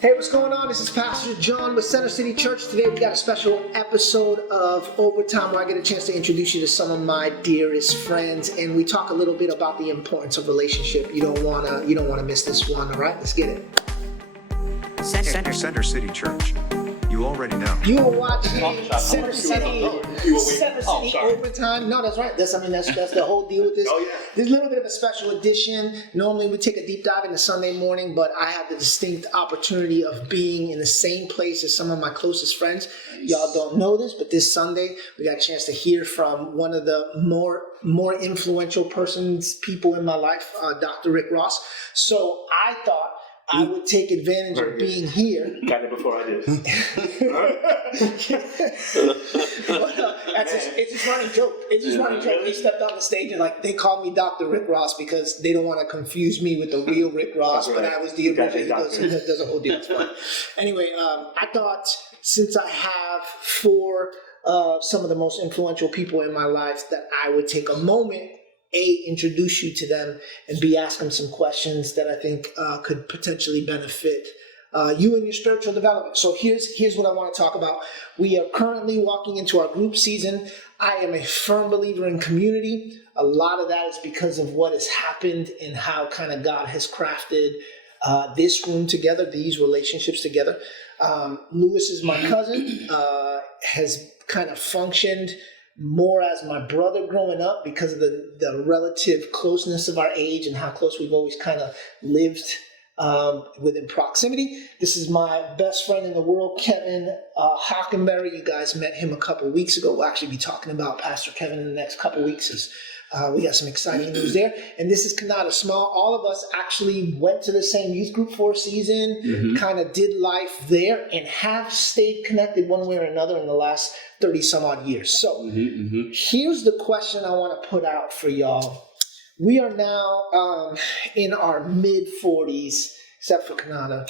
Hey, what's going on? This is Pastor John with Center City Church. Today we got a special episode of Overtime where I get a chance to introduce you to some of my dearest friends, and we talk a little bit about the importance of relationship. You don't wanna miss this one. All right, let's get it. Center City Church. You already know. You are watching Center City Overtime. No, that's right. That's the whole deal with this. Oh, yeah. There's a little bit of a special edition. Normally we take a deep dive into Sunday morning, but I have the distinct opportunity of being in the same place as some of my closest friends. Y'all don't know this, but this Sunday we got a chance to hear from one of the more influential people in my life, Dr. Rick Ross. So I thought I would take advantage of being here. Got it before I did. It's just running joke. It's just running joke. They stepped on the stage and they called me Dr. Rick Ross because they don't want to confuse me with the real Rick Ross, but I was the original. He does a whole deal. It's fun. Anyway, I thought since I have four some of the most influential people in my life that I would take a moment, introduce you to them and ask them some questions that I think could potentially benefit you and your spiritual development. So here's what I want to talk about. We are currently walking into our group season. I am a firm believer in community. A lot of that is because of what has happened and how kind of God has crafted this room together, these relationships together. Lewis is my cousin, has kind of functioned more as my brother growing up because of the relative closeness of our age and how close we've always kind of lived within proximity. This is my best friend in the world, Kevin Hockenberry. You guys met him a couple weeks ago. We'll actually be talking about Pastor Kevin in the next couple weeks as we got some exciting news there. And this is Kanata Small. All of us actually went to the same youth group for a season, kind of did life there, and have stayed connected one way or another in the last 30 some odd years. So here's the question I want to put out for y'all. We are now in our mid 40s, except for Kanata.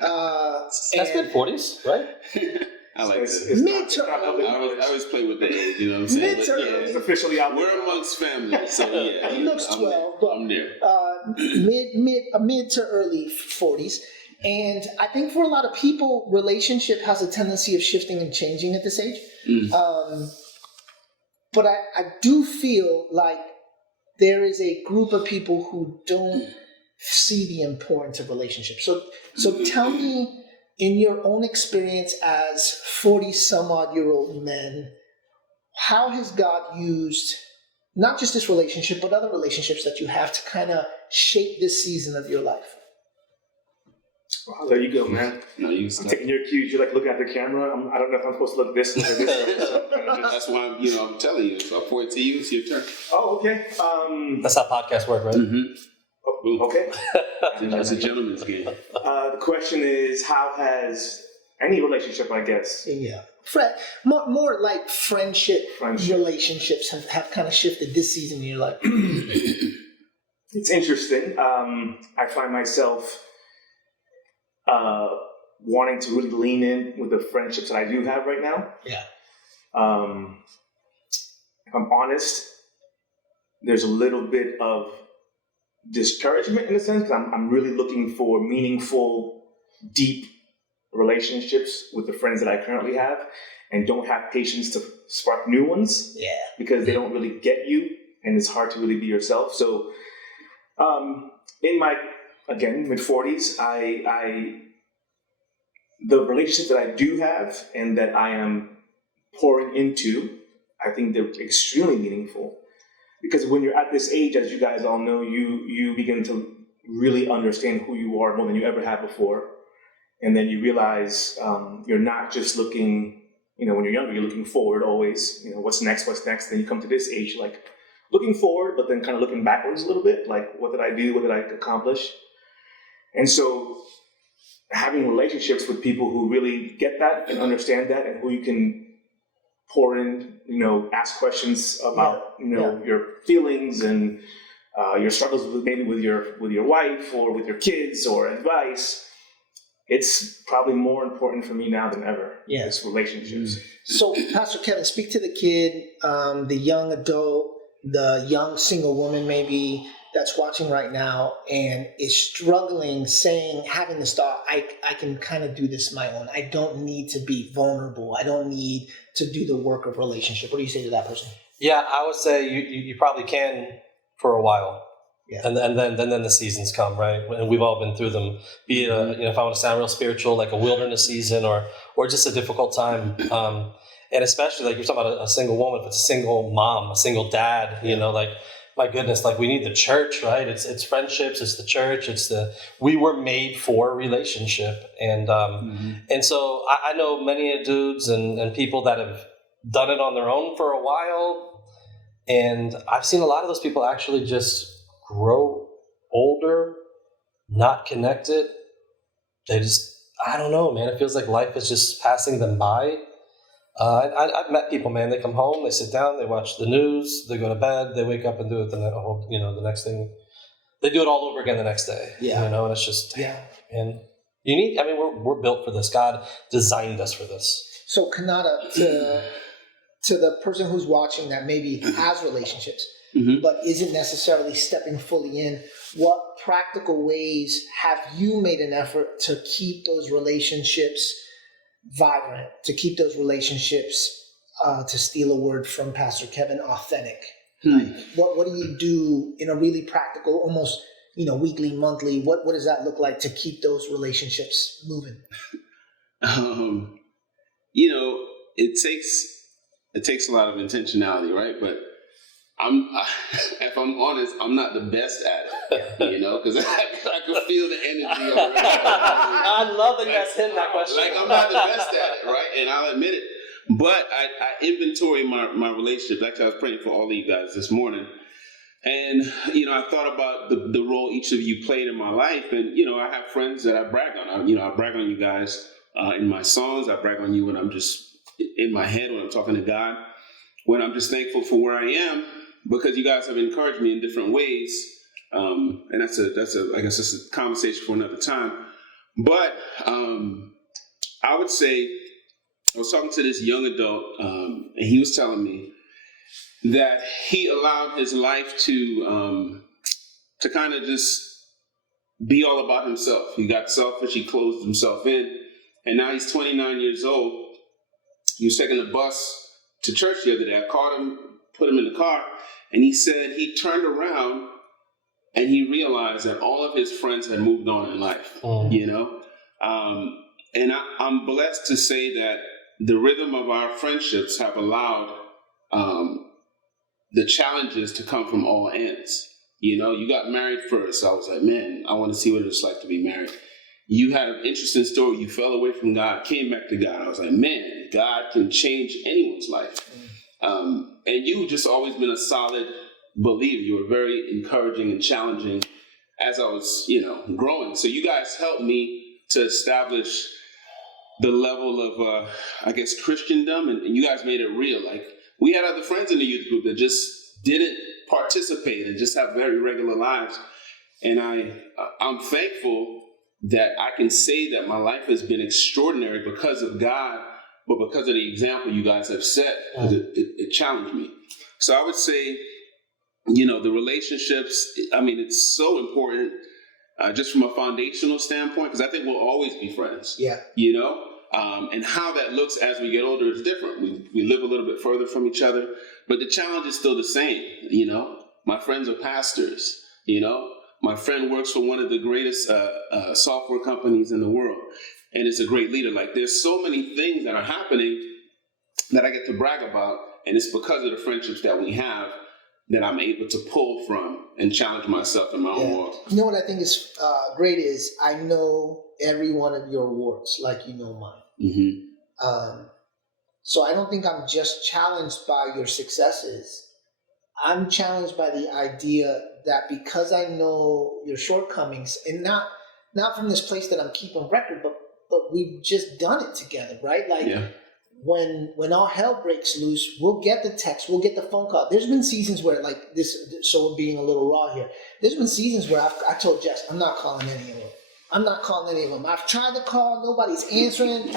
That's mid 40s, right? I like It's this. Mid to early. I always play with the age, you know what I'm saying? Mid to But, early. It's officially out. we're amongst family, so yeah. He looks 12, but I'm there. mid to early 40s. And I think for a lot of people, relationship has a tendency of shifting and changing at this age. But I do feel like there is a group of people who don't see the importance of relationships. So tell me, in your own experience as 40-some-odd-year-old men, how has God used not just this relationship, but other relationships that you have to kind of shape this season of your life? I'll let you go, man. No, you I'm start. taking your cues. You're looking at the camera. I don't know if I'm supposed to look this way or this way. So That's why I'm telling you. So I point to you. It's your turn. Oh, okay. That's how podcasts work, right? Okay. It's a gentleman's game. The question is, how has any relationship, I guess, Yeah. More like friendship relationships have kind of shifted this season in your life. it's interesting. I find myself wanting to really lean in with the friendships that I do have right now. Yeah. If I'm honest, there's a little bit of discouragement in a sense because I'm really looking for meaningful, deep relationships with the friends that I currently have and don't have patience to spark new ones. Yeah. Because they don't really get you and it's hard to really be yourself. So in my, again, mid-40s, the relationships that I do have and that I am pouring into, I think they're extremely meaningful. Because when you're at this age, as you guys all know, you begin to really understand who you are more than you ever have before. And then you realize you're not just looking, when you're younger, you're looking forward always, what's next? Then you come to this age, like looking forward, but then kind of looking backwards a little bit, like what did I do? What did I accomplish? And so having relationships with people who really get that and understand that and who you can pour in, ask questions about, your feelings and your struggles maybe with your wife or with your kids or advice. It's probably more important for me now than ever. Yeah. It's relationships. So, Pastor Kevin, speak to the kid, the young adult, the young single woman maybe that's watching right now and is struggling, having this thought, I can kind of do this my own. I don't need to be vulnerable. I don't need to do the work of relationship. What do you say to that person? Yeah, I would say you probably can for a while. Yeah. And then the seasons come, right? And we've all been through them. Be it if I want to sound real spiritual, like a wilderness season or just a difficult time. And especially like you're talking about a single woman, if it's a single mom, a single dad, like my goodness, like we need the church, right? It's friendships, it's the church, we were made for relationship. And and so I know many dudes and people that have done it on their own for a while. And I've seen a lot of those people actually just grow older, not connected. They just, I don't know, man. It feels like life is just passing them by. I've met people, man. They come home, they sit down, they watch the news, they go to bed, they wake up and do it the next thing. They do it all over again the next day. Yeah. And it's just, Yeah. And we're built for this. God designed us for this. So Kanata, to the person who's watching that maybe has relationships, but isn't necessarily stepping fully in, what practical ways have you made an effort to keep those relationships vibrant, to keep those relationships, to steal a word from Pastor Kevin, authentic? Like, what do you do in a really practical, almost weekly, monthly? What does that look like to keep those relationships moving? It takes a lot of intentionality, right? But if I'm honest, I'm not the best at it, because I can feel the energy already. I love that you asked him that question. Like, I'm not the best at it, right? And I'll admit it. But I inventory my relationships. Actually, I was praying for all of you guys this morning. And, I thought about the role each of you played in my life. And, I have friends that I brag on. I brag on you guys in my songs. I brag on you when I'm just in my head, when I'm talking to God, when I'm just thankful for where I am, because you guys have encouraged me in different ways. And I guess that's a conversation for another time. But I would say, I was talking to this young adult, and he was telling me that he allowed his life to kind of just be all about himself. He got selfish, he closed himself in, and now he's 29 years old. He was taking the bus to church the other day. I called him, put him in the car, and he said he turned around and he realized that all of his friends had moved on in life, and I'm blessed to say that the rhythm of our friendships have allowed the challenges to come from all ends. You got married first. I was like, man, I want to see what it's like to be married. You had an interesting story. You fell away from God, came back to God. I was like, man, God can change anyone's life. And you've just always been a solid believer. You were very encouraging and challenging as I was, growing. So you guys helped me to establish the level of, Christendom, and you guys made it real. Like, we had other friends in the youth group that just didn't participate and just have very regular lives. And I'm thankful that I can say that my life has been extraordinary because of God, but because of the example you guys have set, because it challenged me. So I would say, the relationships, it's so important just from a foundational standpoint, because I think we'll always be friends. Yeah. And how that looks as we get older is different. We live a little bit further from each other, but the challenge is still the same. My friends are pastors. My friend works for one of the greatest software companies in the world, and it's a great leader. Like, there's so many things that are happening that I get to brag about, and it's because of the friendships that we have that I'm able to pull from and challenge myself in my own world. You know what I think is great is I know every one of your awards like you know mine. So I don't think I'm just challenged by your successes. I'm challenged by the idea that because I know your shortcomings, and not from this place that I'm keeping record, but we've just done it together, right? Like, when all hell breaks loose, we'll get the text, we'll get the phone call. There's been seasons where, like this, so we're being a little raw here. There's been seasons where I told Jess, I'm not calling any of them. I'm not calling any of them. I've tried to call, nobody's answering.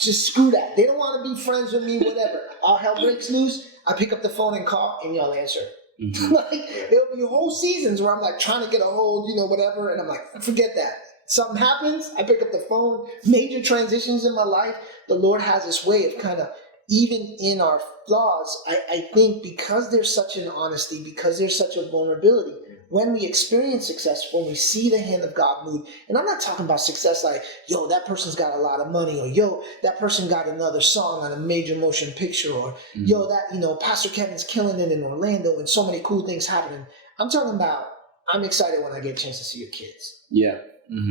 Just screw that. They don't want to be friends with me, whatever. All hell breaks loose, I pick up the phone and call, and y'all answer. Like, there'll be whole seasons where I'm like trying to get a hold, whatever, and I'm like, forget that. Something happens, I pick up the phone, major transitions in my life. The Lord has this way of kind of, even in our flaws, I think because there's such an honesty, because there's such a vulnerability, when we experience success, when we see the hand of God move, and I'm not talking about success like, yo, that person's got a lot of money, or yo, that person got another song on a major motion picture, or yo, that, Pastor Kevin's killing it in Orlando and so many cool things happening. I'm talking about, I'm excited when I get a chance to see your kids. Yeah.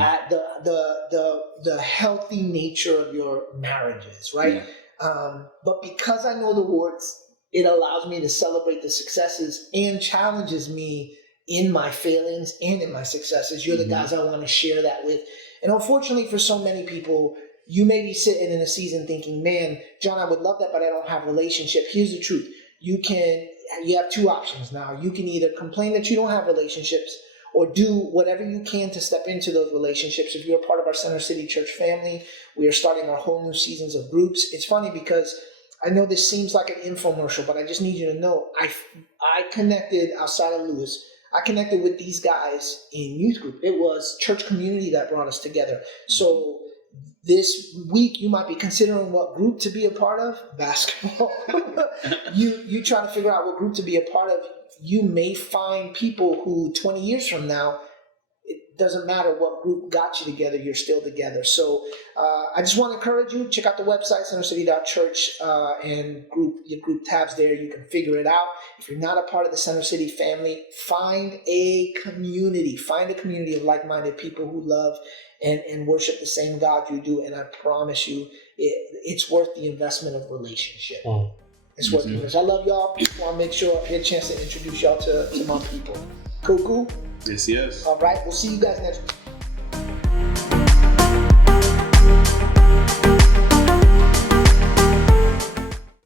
At the healthy nature of your marriages, right? But because I know the warts, it allows me to celebrate the successes and challenges me in my failings and in my successes. You're the guys I want to share that with. And unfortunately for so many people, you may be sitting in a season thinking, man, John, I would love that, but I don't have a relationship. Here's the truth. You have two options now. You can either complain that you don't have relationships, or do whatever you can to step into those relationships. If you're a part of our Center City Church family, we are starting our whole new seasons of groups. It's funny because I know this seems like an infomercial, but I just need you to know, I connected outside of Lewis. I connected with these guys in youth group. It was church community that brought us together. So this week you might be considering what group to be a part of. Basketball. You try to figure out what group to be a part of. You may find people who 20 years from now, it doesn't matter what group got you together, you're still together. So I just want to encourage you, check out the website, centercity.church, and your group tabs there. You can figure it out. If you're not a part of the Center City family, find a community. Find a community of like-minded people who love and worship the same God you do. And I promise you, it's worth the investment of relationship. It's worth it. I love y'all. I want to make sure I get a chance to introduce y'all to my people. Cool? Yes. All right. We'll see you guys next week.